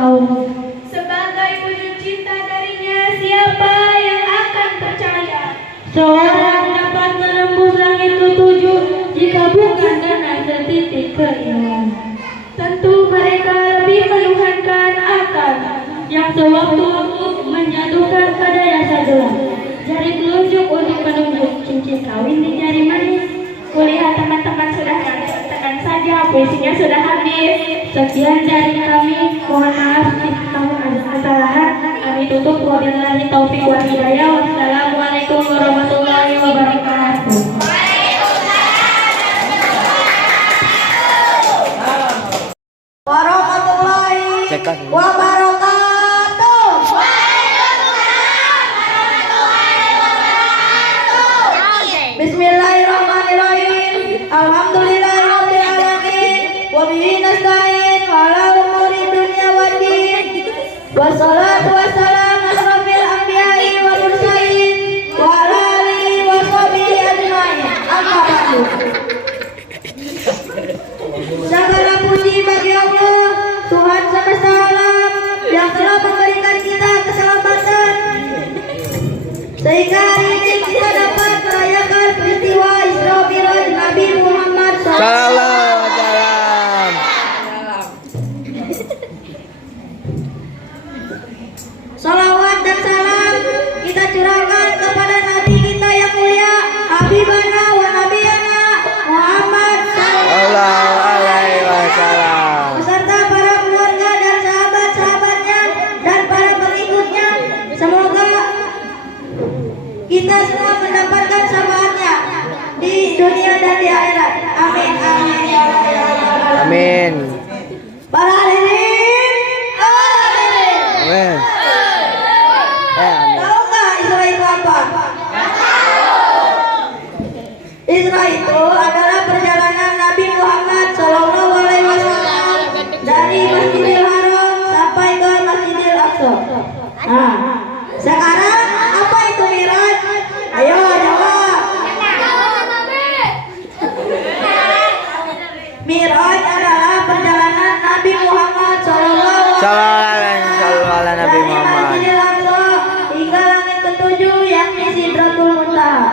kaum. Sebagai wujud cinta darinya, siapa yang akan percaya? Seorang dapat menembus langit ketujuh jika bukan karena setitik keimanan. Tentu mereka lebih menuhankan akal Yang sewaktu-waktu menjatuhkan pada dasar gelang jari telunjuk untuk menunjuk cincin kawin di jari manis. Kulihat teman-teman sudah tekan saja, puisinya sudah habis. Sekian dari kami, mohon maaf jika kamu ada kesalahan. Kami tutup, wabillahi taufiq wal hidayah. Wassalamualaikum warahmatullahi wabarakatuh. Warahmatullahi wabarakatuh. Bismillahirrahmanirrahim. Alhamdulillahirabbil alamin. Wa bihi nasta'in wa ala umuri dunya waddin. Wassalatu wassalamu asrofil anbiya'i wal mursalin wa ala alihi wa sahbihi ajmain. Amma ba'du. Segala puji bagi Allah, Tuhan semesta alam yang telah memberikan kita keselamatan sehingga hari ini kita dapat merayakan peristiwa Isra Mi'raj Nabi Muhammad SAW. Salawat dan salam kita curahkan kepada Nabi kita yang mulia, Habibana wa Nabiyana Muhammad sallallahu alaihi wasallam, beserta para keluarga dan sahabat-sahabatnya dan para pengikutnya. Semoga kita semua mendapatkan syafaatnya di dunia dan di akhirat. Amin amin ya rabbal alamin. Amin. Para hadirin, Amin. tahu nggak Isra itu apa? Isra itu adalah perjalanan Nabi Muhammad Shallallahu Alaihi Wasallam dari Masjidil Haram sampai ke Masjidil Aqsa. Nah, sekarang apa itu Mi'raj? Ayo jawab. Mi'raj adalah perjalanan Nabi Muhammad Shallallahu Alaihi Wasallam Nabi dari Muhammad. Masjidil Aqsa hingga langit ketujuh yakni Sidratul Muntaha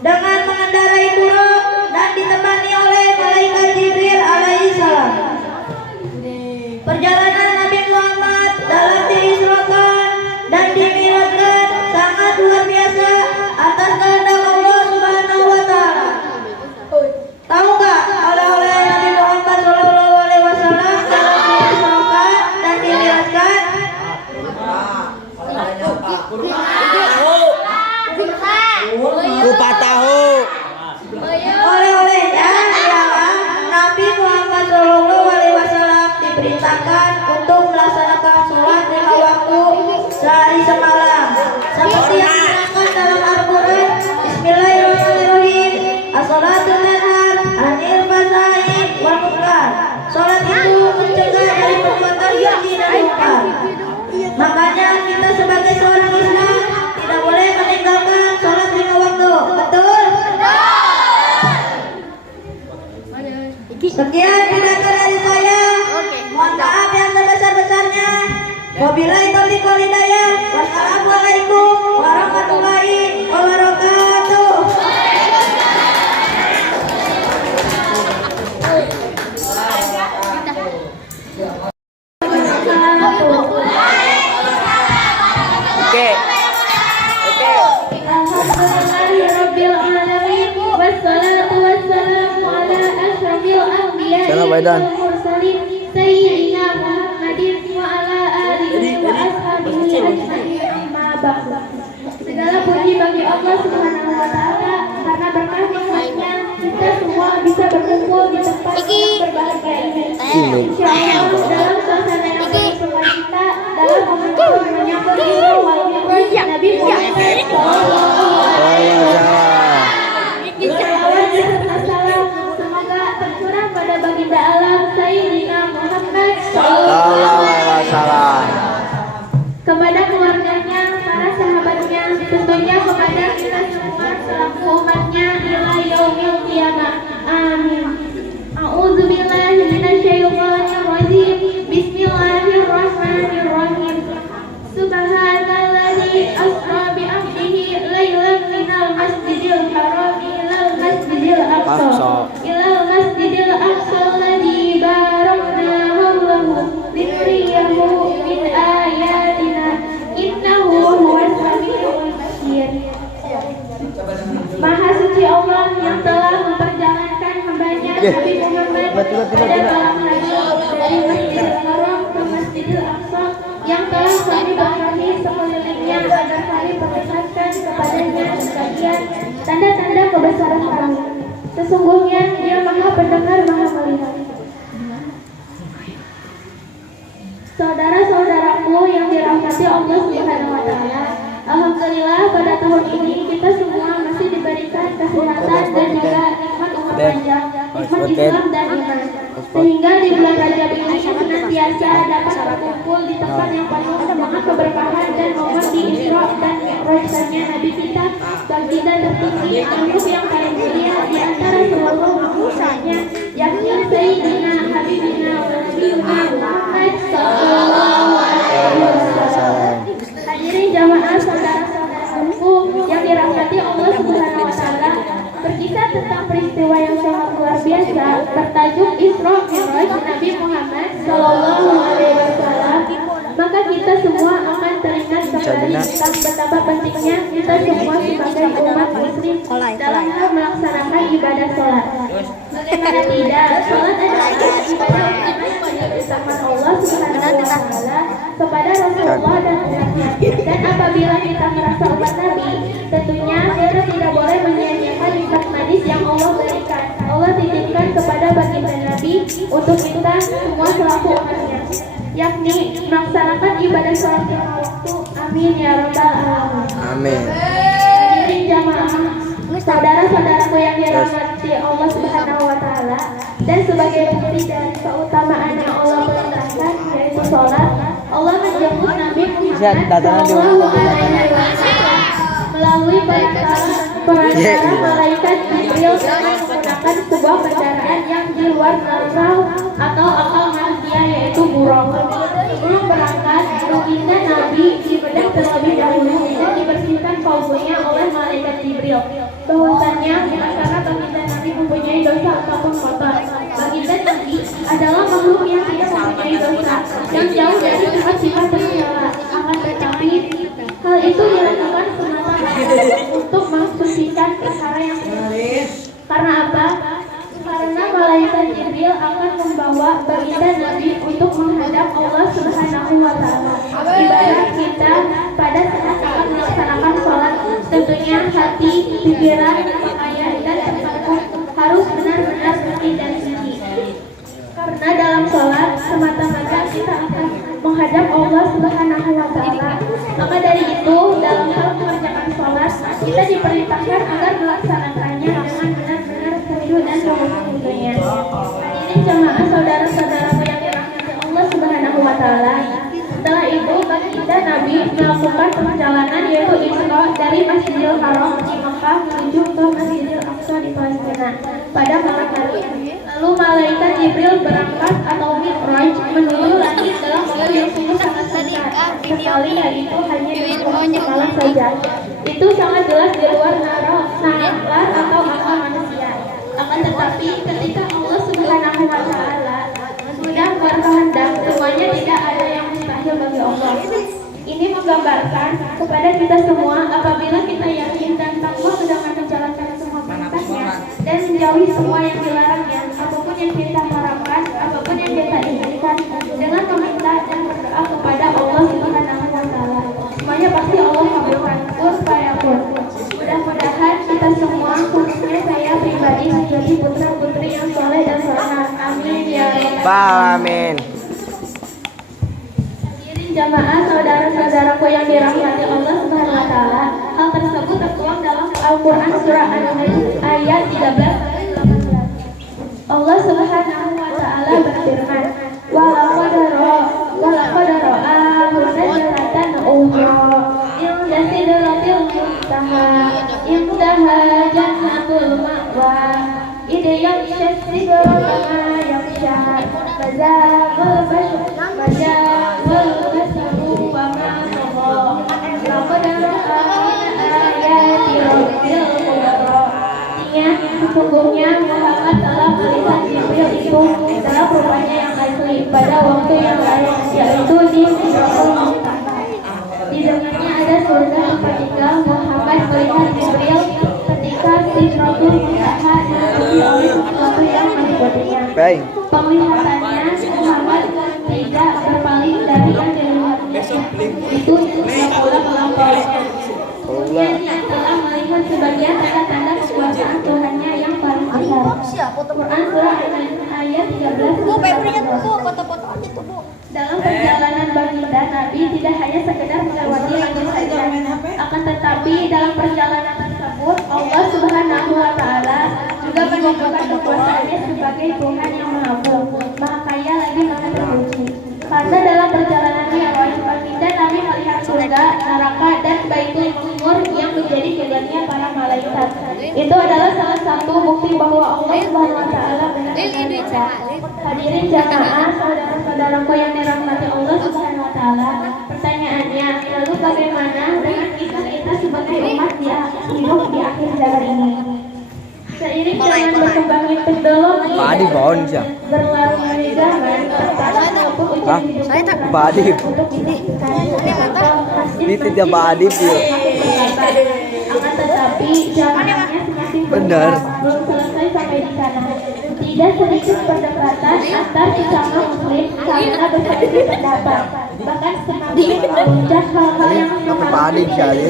dengan mengendarai buruk dan ditemani oleh malaikat Jibril alaihi salam. Perjalanan Nabi Muhammad dalam diisrakan dan dimi'rajkan sangat luar biasa atas kehendak Allah Subhanahu wa taala. Tahu nggak oleh-oleh Nabi Muhammad Shallallahu Alaihi Wasallam dalam diisrakan dan dimi'rajkan? Kupat tahu. Oleh-olehnya ialah Nabi Muhammad Shallallahu Alaihi Wasallam diperintahkan untuk melaksanakan sholat 5 waktu sehari semalam seperti yang diterangkan dalam Al-Quran. Bismillahirrahmanirrahim. As-sholatu tanha 'anil fahsya'i wal munkar. Sholat itu mencegah dari perbuatan keji dan mungkar. Makanya kita sebagai seorang Islam tidak boleh meninggalkan sholat 5 waktu. Betul? Sekian pidato dari saya. Mohon maaf yang sebesar-besarnya. Wabillahi taufiq wal hidayah. Wassalamualaikum warahmatullahi wabarakatuh. Oke. Alhamdulillahirabbil alamin. Wassalatu wassalamu ala asyrafil anbiya'i Salam, Baidan. wal mursalin sayyidina Muhammadin wa ala alihi wa ashabihi ajma'in. Amma ba'du. Segala puji bagi Allah Subhanahu wa taala karena berkah nikmatnya kita semua bisa berkumpul di tempat yang berbahagia ini. Insyaallah dalam suasana yang penuh sukacita dalam momentum menyambut Isra wal Mi'raj Nabi Muhammad sallallahu alaihi wasallam. Salawat serta salam semoga tercurah pada baginda alam Sayyidina Muhammad Sallallahu alaihi wasallam. kepada keluarganya, para sahabatnya, tentunya kepada kita semua selaku umatnya ila yaumil qiyamah. Amin. A'udzubillahi minasyaitonir rajim. Sesungguhnya Dia Maha Pendengar, Maha Melihat. Saudara-saudaraku yang dirahmati Allah Subhanahu wa taala, alhamdulillah pada tahun ini kita semua masih diberikan kesehatan dan juga nikmat umur panjang, nikmat Islam dan iman. Sehingga di bulan Rajab ini senantiasa dapat berkumpul di tempat yang penuh semangat keberkahan dan momen di Isra dan Mi'rajnya Nabi kita, baginda tertinggi, makhluk yang paling mulia di antara seluruh makhluknya, yakni Sayyidina Habibina wa Nabiyuna Muhammad sallallahu alaihi wasallam. Hadirin jamaah saudara-saudaraku yang dirahmati Allah Subhanahu wa taala, berkisah tentang peristiwa yang sangat luar biasa bertajuk Isra Mi'raj Nabi Muhammad sallallahu alaihi wasallam, maka kita semua akan teringat kembali tentang betapa pentingnya kita semua sebagai umat muslim dalam hal melaksanakan ibadah sholat. Bagaimana tidak, sholat adalah ibadah yang diucapkan Allah Subhanahu wa taala kepada Rasulullah dan umatnya. Dan apabila kita merasa umat Nabi, tentunya kita tidak boleh menyia-nyiakan nikmat manis yang Allah berikan. Allah titipkan kepada baginda Nabi untuk kita semua selaku umatnya, yakni melaksanakan ibadah sholat lima waktu. Amin ya rabbal alamin. Amin. Hadirin jamaah, saudara-saudaraku yang dirahmati Allah Subhanahu wa taala, dan sebagai bukti dari keutamaan yang Allah perintahkan yaitu sholat, Allah menjemput Nabi Muhammad sallallahu alaihi wasallam melalui perantara malaikat Jibril dengan menggunakan sebuah kendaraan yang di luar nalar atau akal manusia, yaitu buruk. Sebelum berangkat, baginda Nabi dibedah terlebih dahulu dan dibersihkan kalbunya oleh malaikat Jibril. Bahwasannya bukan karena baginda Nabi mempunyai dosa ataupun kotor. Baginda Nabi adalah makhluk yang tidak mempunyai dosa, yang jauh dari sifat-sifat tercela. Akan tetapi hal itu dilakukan semata-mata untuk mensucikan perkara yang benar. Karena apa? Karena malaikat Jibril akan membawa baginda Nabi untuk menghadap Allah Subhanahu wa taala. Ibadah kita pada saat akan melaksanakan sholat, tentunya hati, pikiran, pakaian, dan tempatku harus benar-benar bersih dan suci. Karena dalam sholat semata-mata kita akan menghadap Allah Subhanahu wa taala. Maka dari itu, dalam hal mengerjakan sholat, kita diperintahkan agar melaksanakannya dengan benar-benar khusyuk dan sungguh-sungguhnya. Hadirin jamaah saudara-saudaraku yang dirahmati Allah Subhanahu wa taala, setelah itu baginda Nabi melakukan perjalanan yaitu Isra dari Masjidil Haram di Mekah menuju ke Masjidil Aqsa di Palestina pada malam hari. Lalu malaikat Jibril berangkat atau Mi'raj menuju langit dalam waktu yang sungguh sangat singkat sekali, yaitu hanya 20 malam saja. Itu sangat jelas di luar nalar atau akal manusia. Akan tetapi ketika Allah Subhanahu wa taala sudah berkehendak, semuanya tidak ada yang mustahil bagi Allah. Ini menggambarkan kepada kita semua apabila kita yakin dan takwa dengan menjalankan semua perintahnya dan menjauhi semua yang dilarangnya, apapun yang kita harapkan, apapun yang kita inginkan, dengan meminta dan berdoa kepada Allah Subhanahu wa taala, semuanya pasti Allah kabulkan. Pun mudah-mudahan kita semua, khususnya saya pribadi, menjadi putra-putri yang soleh dan saleh. Amin ya rabbal Amin. Jamaah saudara-saudaraku yang dirahmati Allah Subhanahu wa taala, hal tersebut tertuang dalam Al-Qur'an surah An-Najm ayat 13-18. Allah Subhanahu wa taala berfirman, "Wa laqad ra'a nazlatan ukhra inda sidratil muntaha indaha jannatul ma'wa idh yaghsha sidrata ma yaghsha fazaqal bashar sesungguhnya Muhammad telah melihat Jibril itu dalam rupanya yang asli pada waktu yang lain, yaitu di Sidratul Muntaha. Di dalamnya ada surga tempat tinggal. Muhammad melihat Jibril ketika Sidratul Muntaha dipenuhi oleh sesuatu yang melibatnya. Penglihatannya Muhammad tidak berpaling dari yang dilihatnya, itu setiap bulan melampauinya. Kemudian dia telah melihat sebagian tanda-tanda kekuasaan Tuhannya yang paling besar. Quran surah ayat 13. Bu, Febrinya tuh Bu, foto-foto aja tuh Bu. Dalam perjalanan baginda Nabi tidak hanya sekedar melewati langit saja, akan tetapi dalam perjalanan tersebut Allah Subhanahu wa Ta'ala juga menunjukkan kekuasaannya sebagai Tuhan yang Maha Maha Kaya lagi Maha Terpuji. Karena dalam perjalanan mi'raj baginda Nabi melihat surga, neraka dan Baitul Ma'mur yang menjadi kiblatnya para malaikat. Itu adalah salah satu bukti bahwa Allah Subhanahu wa Ta'ala benar-benar Esa. Hadirin jamaah, saudara-saudaraku yang dirahmati Allah Subhanahu wa Ta'ala. Pertanyaannya, lalu bagaimana dengan kita sebagai umat yang hidup di akhir zaman ini? Seiring dengan berkembangnya teknologi berlalunya zaman, terpaksa untuk ujian hidup Pak Adib. Ini tidak Pak Adib ya. Akan tetapi zamannya semakin Benar. belum selesai sampai di sana. Tidak sedikit perdebatan antar sesama muslim karena berselisih pendapat. Bahkan semakin memuncak hal-hal yang memalukan terjadi.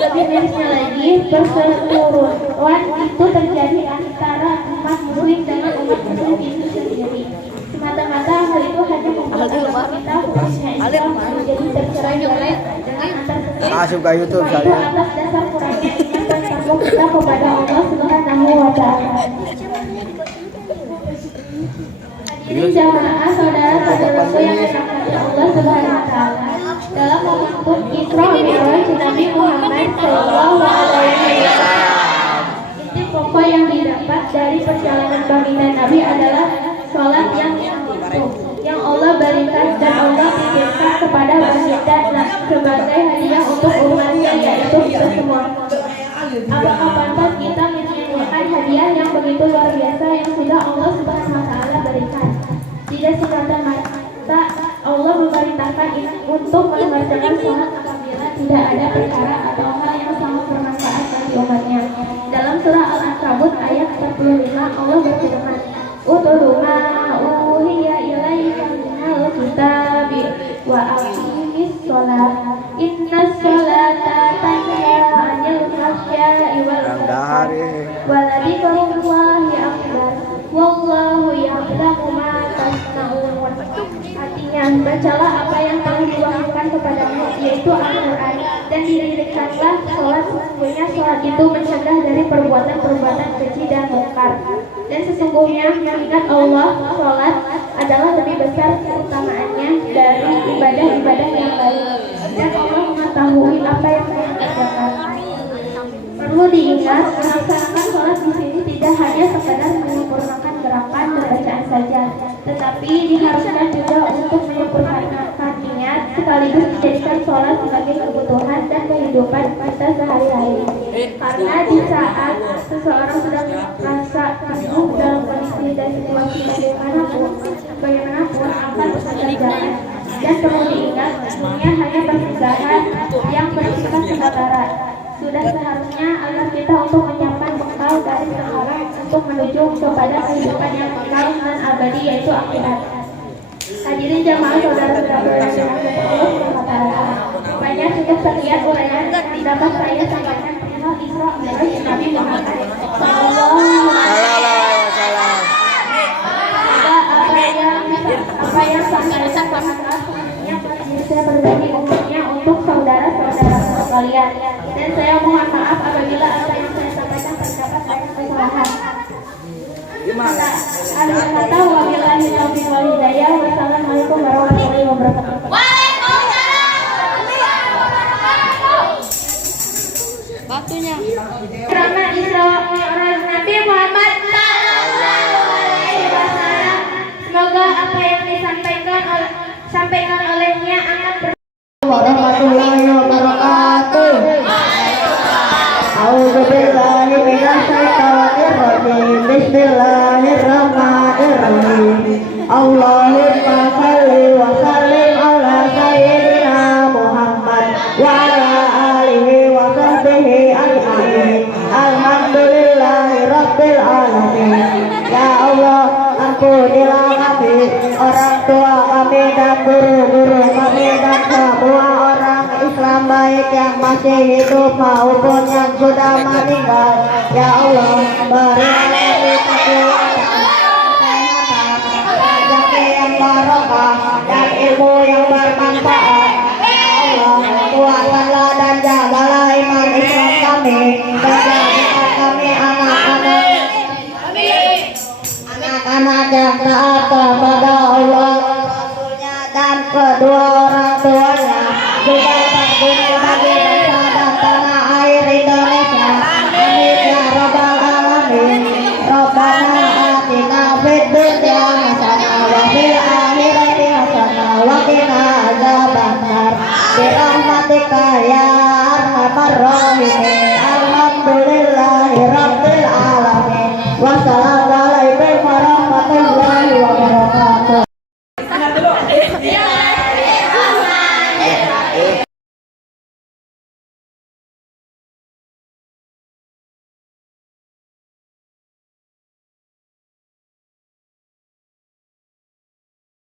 Lebih mirisnya lagi, perseteruan itu terjadi antara umat muslim dengan umat muslim itu sendiri. Semata-mata hal itu hanya membuat agama kita khususnya Islam menjadi tercerai-berai dengan antar sesama. Masuk ke YouTube Itu saya. atas dasar kurangnya iman dan takwa kita kepada Allah Subhanahu wa Ta'ala. Hadirin jamaah saudara-saudaraku yang dirahmati Allah Subhanahu wa Ta'ala. Dalam momentum Isra Mi'raj Nabi Muhammad Shallallahu Alaihi Wasallam, inti pokok yang didapat dari perjalanan baginda Nabi adalah sholat yang yang Allah berikan dan Allah titipkan kepada baginda sebagai hadiah untuk umatnya, yaitu kita semua. Apakah pantas kita menyia-nyiakan hadiah yang begitu luar biasa yang sudah Allah Subhanahu wa Ta'ala berikan? Tidak semata-mata Allah memerintahkan untuk mengerjakan sholat apabila tidak ada perkara atau hal yang sangat bermanfaat bagi umatnya. Dalam surah Al-Ankabut ayat 45 Allah berfirman, "Utlu ma uhiya ilaika minal kitabi wa aqimis sholat innas sholata tanha 'anil fahsya'i wal munkar wa dzikrullahi akbar wallahu ya'lamu ma tasna'un." Artinya, bacalah apa yang telah diwahyukan kepadamu, yaitu Al-Quran, dan didirikanlah sholat. Sesungguhnya sholat itu mencegah dari perbuatan-perbuatan keji dan mungkar. Dan sesungguhnya mengingat Allah, sholat adalah lebih besar keutamaannya dari ibadah-ibadah yang lain. Dan Allah mengetahui apa yang kalian kerjakan. Perlu diingat, melaksanakan sholat di sini tidak hanya sekadar menyempurnakan gerakan dan bacaan saja, tetapi diharuskan juga untuk menyempurnakan niat sekaligus menjadikan sholat sebagai kebutuhan dan kehidupan kita sehari-hari. Karena di saat seseorang sedang merasa bingung dalam kondisi dan situasi bagaimanapun akan berjalan. Dan perlu diingat, dunia hanya persinggahan yang bersifat sementara. Sudah seharusnya agar kita untuk menyiapkan bekal dari sekarang untuk menuju kepada kehidupan yang kekal dan abadi, yaitu akhirat. Hadirin jamaah saudara-saudara yang dirahmati Allah Subhanahu wa Ta'ala. Rupanya cukup sekian uraian dapat saya sampaikan perihal Isra Mi'raj Nabi Muhammad sallallahu alaihi wasallam. Apa yang saya sampaikan saya berbagi umumnya untuk saudara-saudara sekalian, dan saya mohon maaf apabila apa yang saya sampaikan terdapat banyak kesalahan. Akhir kata, wabillahi taufiq wal hidayah. Wassalamualaikum warahmatullahi wabarakatuh. Waktunya. Karena Isra Mi'raj Nabi Muhammad sallallahu alaihi wasallam, semoga apa yang disampaikan olehnya akan Warahmatullahi wabarakatuh. A'udzubillahi minasyaitonir rajim. Bismillahirrahmanirrahim. Allahumma shalli wa sallim ala sayyidina Muhammad wa ala alihi wa sahbihi ajma'in. Alhamdulillahi rabbil alamin. Ya Allah, ampunilah kami, orang tua kami dan guru-guru kami dan semua orang Islam baik yang masih hidup maupun yang sudah meninggal. Ya Allah, berilah para